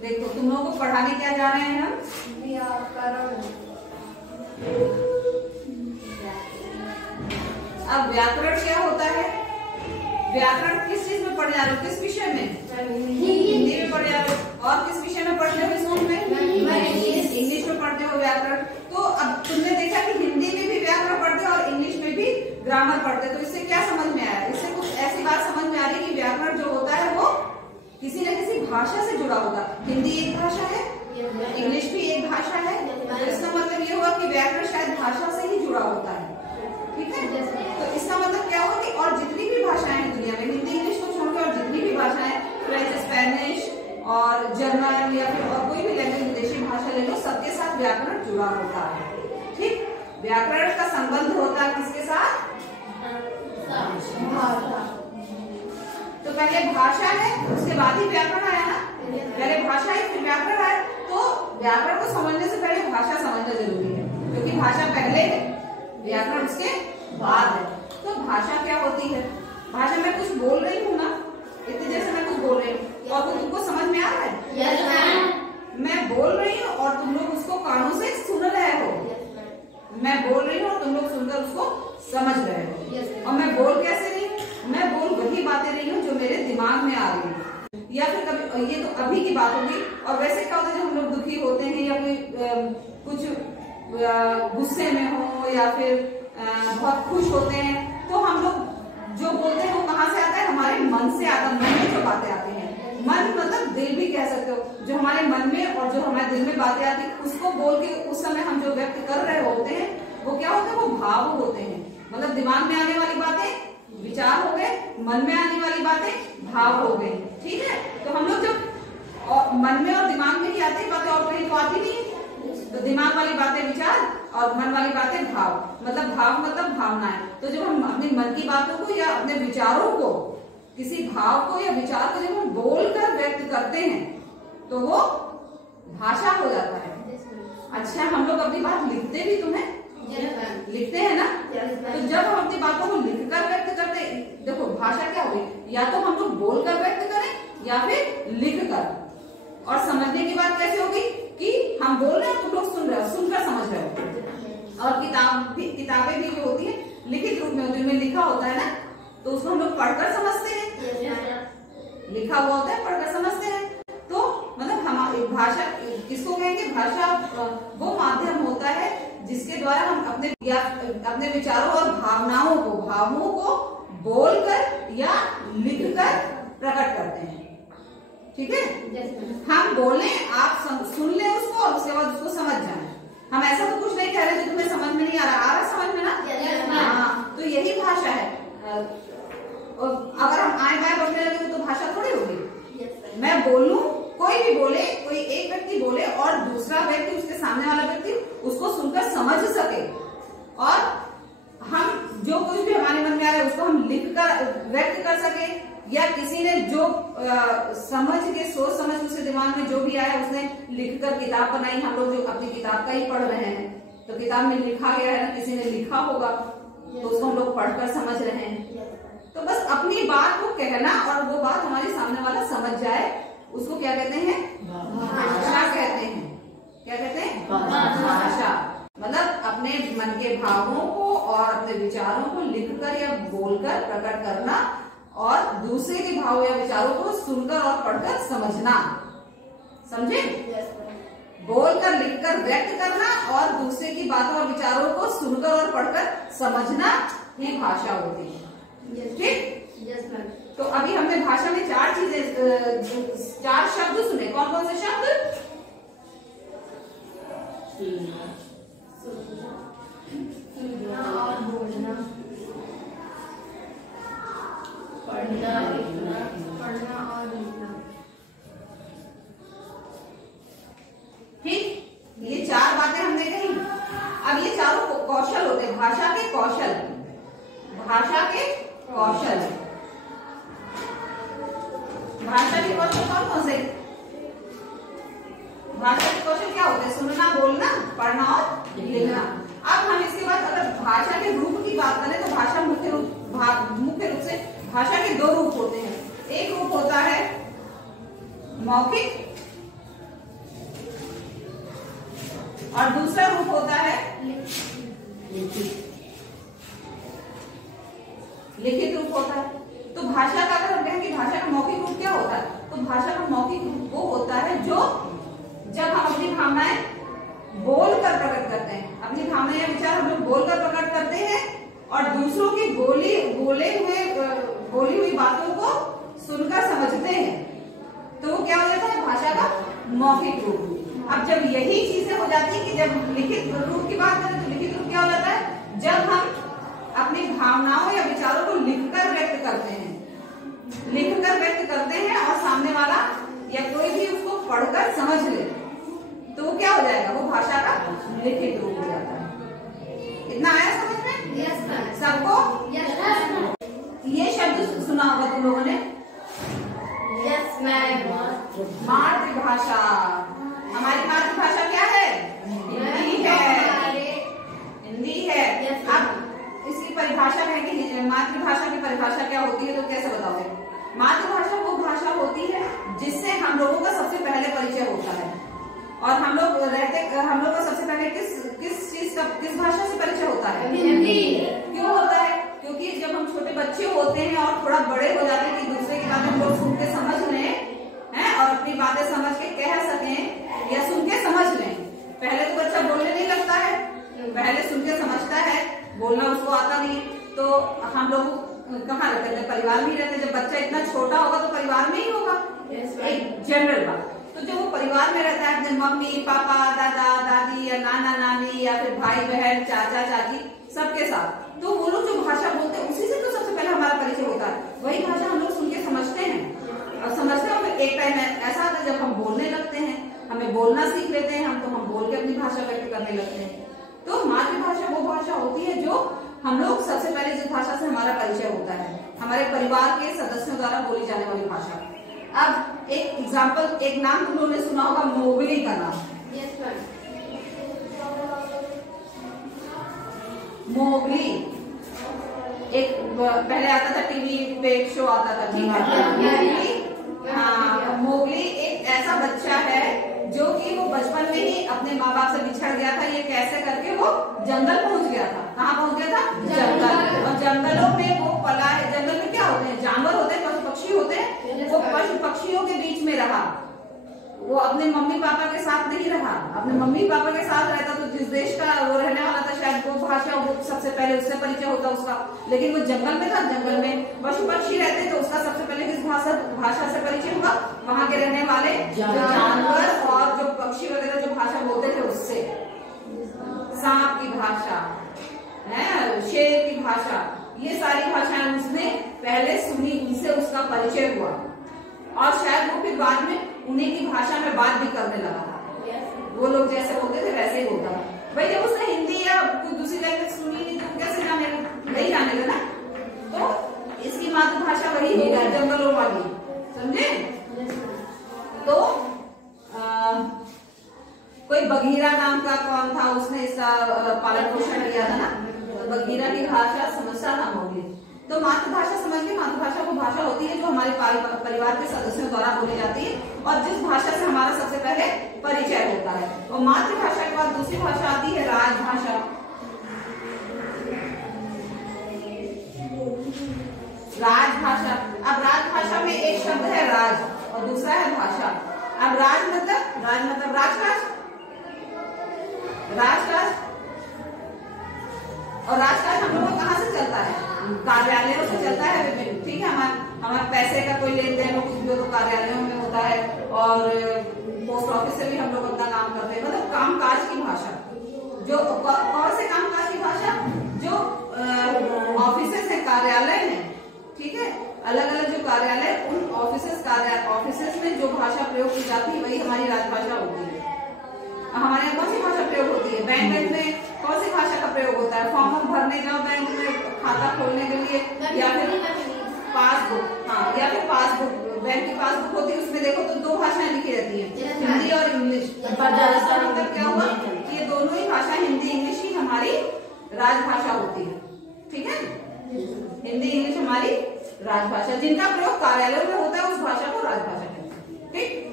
देखो तुम लोगों को पढ़ाने क्या जा रहे हैं हम? व्याकरण। अब व्याकरण क्या होता है? व्याकरण किस चीज में पढ़ जा रहे हो? किस विषय में? हिंदी में पढ़ जा रहे हो। और किस विषय में पढ़ते हो स्कूल में? इंग्लिश में पढ़ते हो व्याकरण। तो अब तुमने देखा कि हिंदी में भी व्याकरण पढ़ते हो और इंग्लिश में भी ग्रामर पढ़ते हो। तो इससे क्या समझ में आया? इससे कुछ ऐसी बात समझ में आ रही है कि व्याकरण जो होता है वो किसी न किसी भाषा से जुड़ा होगा। हिंदी एक भाषा है, इंग्लिश भी एक भाषा है, तो इसका मतलब ये हुआ कि व्याकरण शायद भाषा से ही जुड़ा होता है। ठीक है, तो इसका मतलब क्या हुआ कि और जितनी भी भाषाएं हैं दुनिया में, हिंदी इंग्लिश को छोड़कर और जितनी भी भाषाएं, फ्रेंच, स्पेनिश और जर्मन या फिर और कोई भी लैंग्वेज विदेशी भाषा ले लो, सबके साथ व्याकरण जुड़ा होता है। ठीक, व्याकरण का संबंध होता है किसके साथ? भाषा। तो पहले भाषा है, उसके बाद ही व्याकरण आया ना। पहले भाषा है फिर व्याकरण आया। तो व्याकरण को समझने से पहले भाषा समझना जरूरी है, क्योंकि भाषा पहले है, व्याकरण उसके बाद है। तो भाषा क्या होती है? भाषा में कुछ बोल रही हूँ ना, इतनी देर से मैं कुछ बोल रही हूँ और वो तुमको समझ में आ रहा है? yes, मैं बोल रही हूँ और तुम लोग उसको कानों से सुन रहे हो। मैं बोल रही हूँ और तुम लोग सुनकर उसको समझ रहे हो। और मैं बोल कैसे रही हूँ? मैं बोल वही बातें रही हूँ जो मेरे दिमाग में आ रही है। या फिर कभी, ये तो अभी की बात होगी। और वैसे क्या होता है, जब हम लोग दुखी होते हैं या कोई कुछ गुस्से में हो या फिर बहुत खुश होते हैं, तो हम लोग जो बोलते हैं वो कहाँ से आता है? हमारे मन से आता है। मन में जो बातें आती हैं, मन मतलब दिल भी कह सकते हो। जो हमारे मन में और जो हमारे दिल में बातें आती है, उसको बोल के उस समय हम जो व्यक्त कर रहे होते हैं वो क्या होते हैं? वो भाव होते हैं। मतलब दिमाग में आने वाली बातें विचार हो गए, मन में आने वाली बातें भाव हो गई। ठीक है, तो हम लोग जब मन में और दिमाग में ही आती बातें और कहीं तो आती नहीं। तो दिमाग वाली बातें विचार और मन वाली बातें भाव। मतलब भाव मतलब भावनाएं। तो जब हम अपने मन की बातों को या अपने विचारों को, किसी भाव को या विचार को जब हम बोलकर व्यक्त करते हैं तो वो भाषा हो जाता है। अच्छा, हम लोग अपनी बात लिखते भी तो हैं, लिखते हैं ना। तो जब हम अपनी बातों को लिखकर व्यक्त करते, देखो भाषा क्या होगी? या तो हम लोग बोलकर व्यक्त करें या फिर लिखकर। और समझने की बात कैसे होगी कि हम बोल रहे हैं, तुम लोग सुन रहे हो, सुनकर समझ रहे हो। और किताबें भी जो होती है लिखित रूप में होती है, उनमें लिखा होता है ना, तो उसको हम लोग पढ़कर समझते हैं। लिखा हुआ होता है, पढ़कर समझते हैं। तो मतलब हमारी भाषा किसको कहेंगे? भाषा वो माध्यम होता है जिसके द्वारा हम अपने विचारों और भावों को बोलकर या लिखकर प्रकट करते हैं। ठीक है, हम बोले, आप सुन ले उसको और उसके बाद उसको समझ जाए। हम ऐसा तो कुछ नहीं कह रहे जो तुम्हें समझ में नहीं आ रहा समझ में ना। हाँ, तो यही भाषा है। अगर हम आए बाएं बोलने लगे तो भाषा थोड़ी होगी। मैं बोलूं, कोई भी बोले, कोई एक व्यक्ति बोले और दूसरा व्यक्ति, उसके सामने वाला व्यक्ति उसको सुनकर समझ सके, और हम जो कुछ भी हमारे मन में आ रहा है उसको हम लिखकर व्यक्त कर सके, या किसी ने जो समझ के सोच समझ उसके दिमाग में जो भी आया उसने लिखकर किताब बनाई। हम लोग जो अपनी किताब का ही पढ़ रहे हैं तो किताब में लिखा गया है ना, किसी ने लिखा होगा तो उसको हम लोग पढ़कर समझ रहे हैं। तो बस अपनी बात को कहना और वो बात हमारे सामने वाला समझ जाए, उसको क्या कहते हैं? भाषा कहते हैं। क्या कहते हैं? भाषा। मतलब अपने मन के भावों को और अपने विचारों को लिखकर या बोलकर प्रकट करना, और दूसरे के भाव या विचारों को सुनकर और पढ़कर समझना। समझे? बोलकर लिखकर व्यक्त करना और दूसरे की बातों और विचारों को सुनकर और पढ़कर समझना ही भाषा होती है। ठीक? तो अभी हमने भाषा में चार शब्द सुने। कौन कौन से शब्द? सुनना और बोलना, पढ़ना और लिखना। ठीक, ये चार बातें हमने कही। अब ये चारों कौशल होते हैं, भाषा के कौशल। भाषा के कौशल, भाषा के कौशल कौन कौन से? भाषा के कौशल क्या होते हैं? सुनना, बोलना, पढ़ना और लिखना। अब हम इसके बाद अगर भाषा के रूप की बात करें तो भाषा मुख्य रूप से भाषा के दो रूप होते हैं। एक रूप होता है मौखिक और दूसरा रूप होता है लिखित रूप होता है। तो भाषा का अगर हम कहें कि भाषा का मौखिक रूप क्या होता है, तो भाषा का मौखिक रूप वो होता है जो जब हम अपनी भावनाएं बोलकर प्रकट करते हैं, अपनी भावनाएं या विचार हम लोग बोलकर प्रकट करते हैं और दूसरों की बोली हुई बातों को सुनकर समझते हैं, तो वो क्या हो जाता है भाषा का मौखिक रूप। अब जब यही चीजें हो जाती है कि जब लिखित रूप की बात करें तो लिखित रूप क्या हो जाता है, जब हम अपनी भावनाओं या विचारों को लिखकर व्यक्त करते हैं, और सामने वाला या कोई भी उसको पढ़कर समझ ले, तो वो क्या हो जाएगा, वो भाषा का लिखित रूप हो जाता है। इतना आया समझ में? Yes ma'am. सबको ये शब्द सुना होगा तुम लोगों ने, यस मैम। मातृभाषा। हमारी मातृभाषा क्या है? हिंदी है। अब इसकी परिभाषा है कि मातृभाषा की परिभाषा क्या होती है, तो कैसे बताओगे? मातृभाषा वो भाषा होती है जिससे हम लोगों का सबसे पहले परिचय होता है, और हम लोग का सबसे पहले किस भाषा से परिचय होता है? हिंदी। क्यों होता है? क्योंकि जब हम छोटे बच्चे होते हैं और थोड़ा बड़े हो जाते हैं कि दूसरे की बातें हम लोग सुन के समझ लें हैं और अपनी बातें समझ के कह सकें या सुन के समझ लें। पहले तो बच्चा बोलने नहीं लगता है, पहले सुन के समझता है, बोलना उसको आता नहीं। तो हम लोग कहाँ रहते हैं? परिवार में ही रहते हैं। जब बच्चा इतना छोटा होगा तो परिवार में ही होगा, एक जनरल बात। तो जब वो परिवार में रहता है अपने मम्मी पापा दादा दादी या नाना नानी या फिर भाई बहन चाचा चाची सबके साथ, तो वो लोग जो भाषा बोलते हैं उसी से तो सबसे पहले हमारा परिचय होता है। वही भाषा हम लोग सुन के समझते हैं और फिर एक टाइम ऐसा आता है जब हम बोलने लगते हैं, हमें बोलना सीख लेते हैं हम, तो हम बोल के अपनी भाषा व्यक्त करने लगते हैं। तो मातृभाषा वो भाषा होती है जो हम लोग सबसे पहले जिस भाषा से हमारा परिचय होता है, हमारे परिवार के सदस्यों द्वारा बोली जाने वाली भाषा। अब एक एग्जाम्पल, एक नाम तुम लोगों ने सुना होगा, मोगली का नाम। Yes ma'am. मोगली एक पहले आता था टीवी पे, एक शो आता था, ठीक है? मोगली, हाँ, मोगली एक ऐसा बच्चा है जो कि वो बचपन में ही अपने माँ बाप से बिछड़ गया था। ये कैसे करके वो जंगल पहुंच गया था। कहाँ पहुंच गया था? जंगल। और जंगलों में वो पला है। जंगल में क्या होते हैं? जानवर होते हैं, पशु पक्षी होते हैं। वो पशु पक्षियों के बीच में रहा, वो अपने मम्मी पापा के साथ नहीं रहा। अपने मम्मी पापा के साथ रहता तो जिस देश का वो रहने वाला था शायद वो भाषा वो सबसे पहले उससे परिचय होता उसका, लेकिन वो जंगल में था। जंगल में पशु पक्षी रहते तो उसका सबसे पहले किस भाषा से परिचय हुआ? वहां के रहने वाले जानवर और जो पक्षी वगैरह जो भाषा बोलते थे उससे। सांप की भाषा है, शेर की भाषा, ये सारी भाषाएं उसने पहले सुनी, उनसे उसका परिचय हुआ और शायद वो फिर बाद में उन्हीं की भाषा में बात भी करने लगा। वो लोग जैसे बोलते थे वैसे ही बोलता था। भाई जब उसने हिंदी या कोई दूसरी लैंग्वेज सुनी नहीं तो कैसे जानेगा? नहीं जानेगा ना। तो इसकी मातृभाषा वही होगी, जंगलों वाली, समझे? तो कोई बघीरा नाम का कौन था, उसने इसका पालन पोषण किया था ना, तो बघीरा की भाषा समझता था मोगली। तो मातृभाषा समझ के, मातृभाषा वो भाषा होती है जो हमारे परिवार के सदस्यों द्वारा बोली जाती है और जिस भाषा से हमारा सबसे पहले परिचय होता है। और मातृभाषा के बाद दूसरी भाषा आती है राजभाषा। राजभाषा, अब राजभाषा में एक शब्द है राज और दूसरा है भाषा। अब राज मतलब राजकाज, और राजकाज हम लोगों को कहाँ से चलता है? कार्यालयों से चलता है विभिन्न, ठीक है? हमारे पैसे का कोई लेन देन हो कुछ भी हो तो कार्यालयों में होता है, और पोस्ट ऑफिस से भी हम लोग अपना काम करते हैं। मतलब कामकाज की भाषा, जो कौन से कामकाज की भाषा? जो ऑफिसेस है, कार्यालय है, ठीक है? अलग अलग जो कार्यालय, उन ऑफिसेस में जो भाषा प्रयोग की जाती है वही हमारी राजभाषा होती है। हमारे यहाँ कौन सी भाषा प्रयोग होती है? बैंक में कौन सी भाषा का प्रयोग होता है? फॉर्म भरने जाओ बैंक में, खाता खोलने के लिए, या फिर पासबुक, हाँ, या फिर पासबुक, बैंक की पासबुक होती है, उसमें देखो तो दो भाषाएं लिखी रहती है, हिंदी और इंग्लिश। मतलब क्या हुआ कि ये दोनों ही भाषा, हिंदी इंग्लिश ही हमारी राजभाषा होती है, ठीक है? हिंदी इंग्लिश हमारी राजभाषा, जिनका प्रयोग कार्यालयों में होता है उस भाषा को राजभाषा कहते हैं, ठीक?